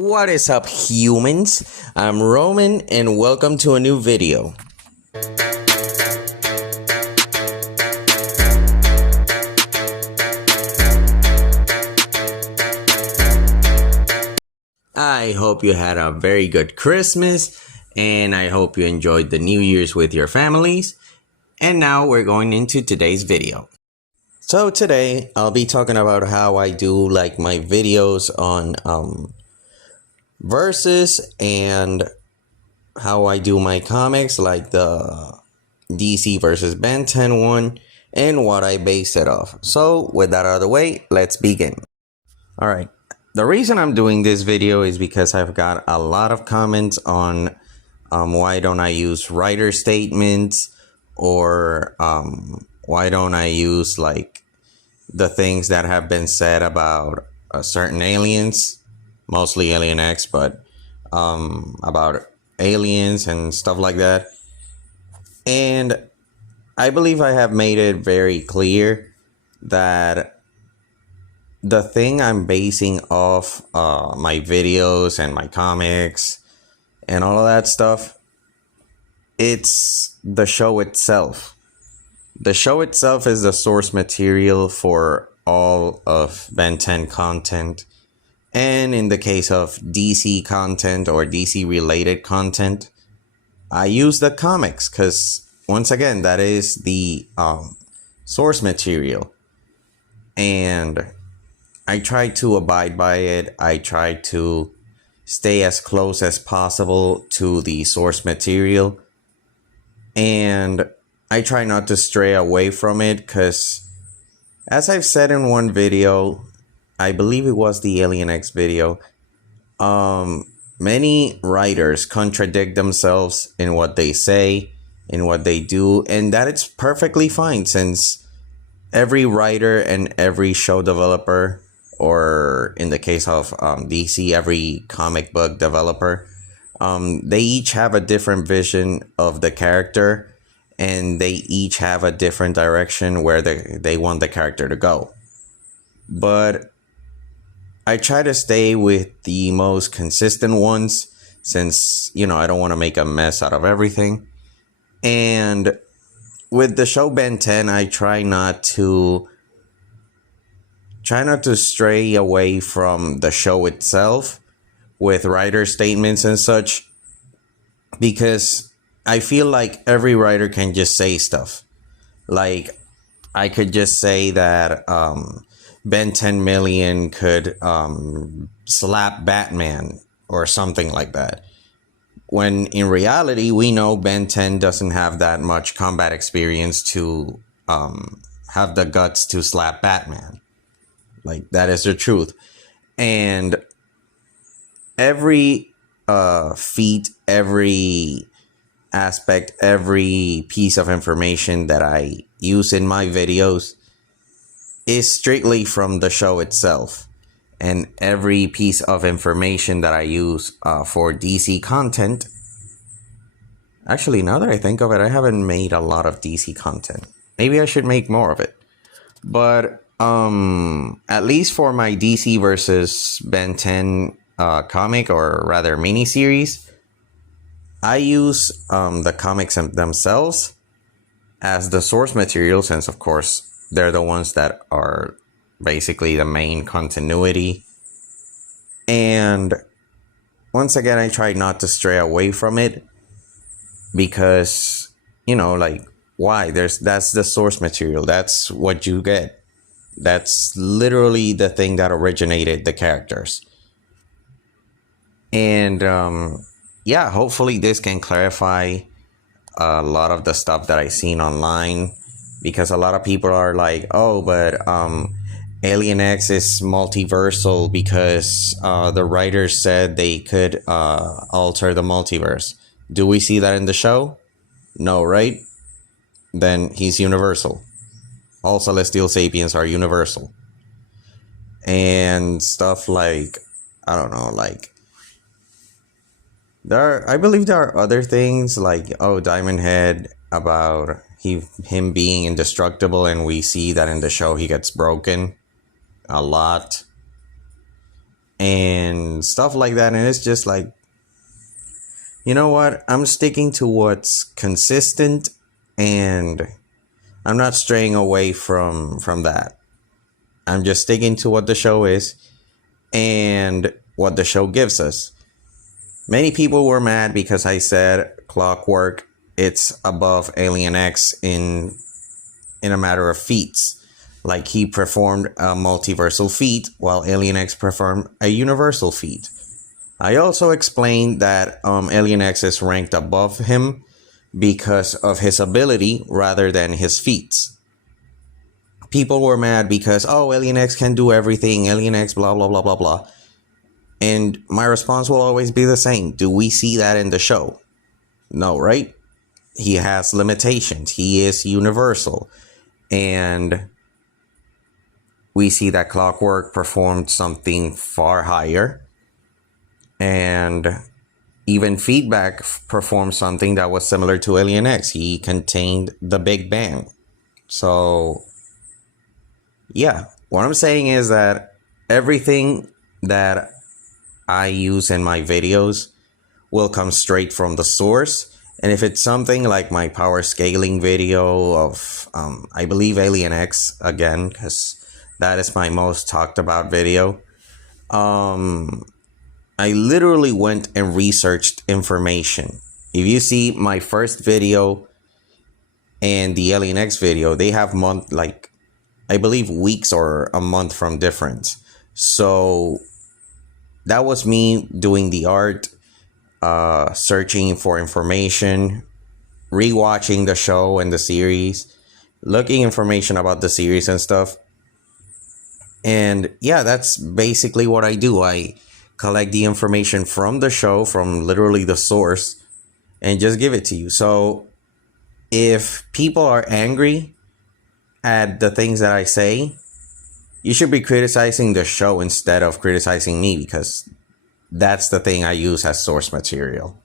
What is up, humans? I'm Roman and welcome to a new video. I hope you had a very good Christmas and I hope you enjoyed the New Year's with your families. And now we're going into today's video. So today I'll be talking about how I do like my videos on verses and how I do my comics, like the DC versus Ben 10 one, and what I base it off. So with that out of the way, let's begin. Alright, the reason I'm doing this video is because I've got a lot of comments on why don't I use writer statements, or why don't I use like the things that have been said about certain aliens, mostly Alien X, but about aliens and stuff like that. And I believe I have made it very clear that the thing I'm basing off my videos and my comics and all of that stuff, it's the show itself. The show itself is the source material for all of Ben 10 content. And in the case of DC content or DC related content, I use the comics because, once again, that is the source material. And I try to abide by it. I try to stay as close as possible to the source material. And I try not to stray away from it because, as I've said in one video, I believe it was the Alien X video, many writers contradict themselves in what they say, in what they do, and that it's perfectly fine, since every writer and every show developer, or in the case of DC, every comic book developer, they each have a different vision of the character, and they each have a different direction where they want the character to go. But I try to stay with the most consistent ones, since, you know, I don't want to make a mess out of everything. And with the show Ben 10, I try not to stray away from the show itself with writer statements and such, because I feel like every writer can just say stuff. Like, I could just say that Ben 10 million could slap Batman or something like that, when in reality we know Ben 10 doesn't have that much combat experience to have the guts to slap Batman. Like, that is the truth. And every feat, every aspect, every piece of information that I use in my videos is strictly from the show itself. And every piece of information that I use for DC content, actually, now that I think of it, I haven't made a lot of DC content. Maybe I should make more of it. But at least for my DC versus Ben 10 comic, or rather mini-series, I use the comics themselves as the source material, since of course they're the ones that are basically the main continuity. And once again, I try not to stray away from it, because, you know, like, why? That's the source material. That's what you get. That's literally the thing that originated the characters. And yeah, hopefully this can clarify a lot of the stuff that I've seen online, because a lot of people are like, oh, but Alien X is multiversal because the writers said they could alter the multiverse. Do we see that in the show? No, right? Then he's universal. All celestial sapiens are universal. And stuff like, I don't know, like, I believe there are other things like, oh, Diamond Head, about him being indestructible, and we see that in the show he gets broken a lot. and stuff like that. And it's just like, you know what? I'm sticking to what's consistent, and I'm not straying away from that. I'm just sticking to what the show is and what the show gives us. Many people were mad because I said Clockwork, it's above Alien X in a matter of feats. Like, he performed a multiversal feat while Alien X performed a universal feat. I also explained that Alien X is ranked above him because of his ability rather than his feats. People were mad because, oh, Alien X can do everything, Alien X blah blah blah blah blah. And my response will always be the same. Do we see that in the show? No, right? He has limitations. He is universal. And we see that Clockwork performed something far higher. And even Feedback performed something that was similar to Alien X. He contained the Big Bang. So, yeah. What I'm saying is that everything that I use in my videos will come straight from the source. And if it's something like my power scaling video of, I believe Alien X, again, because that is my most talked about video, I literally went and researched information. If you see my first video and the Alien X video, they have I believe weeks or a month from difference. So that was me doing the art, searching for information, rewatching the show and the series, looking information about the series and stuff. And yeah, that's basically what I do. I collect the information from the show, from literally the source, and just give it to you. So if people are angry at the things that I say, you should be criticizing the show instead of criticizing me, because that's the thing I use as source material.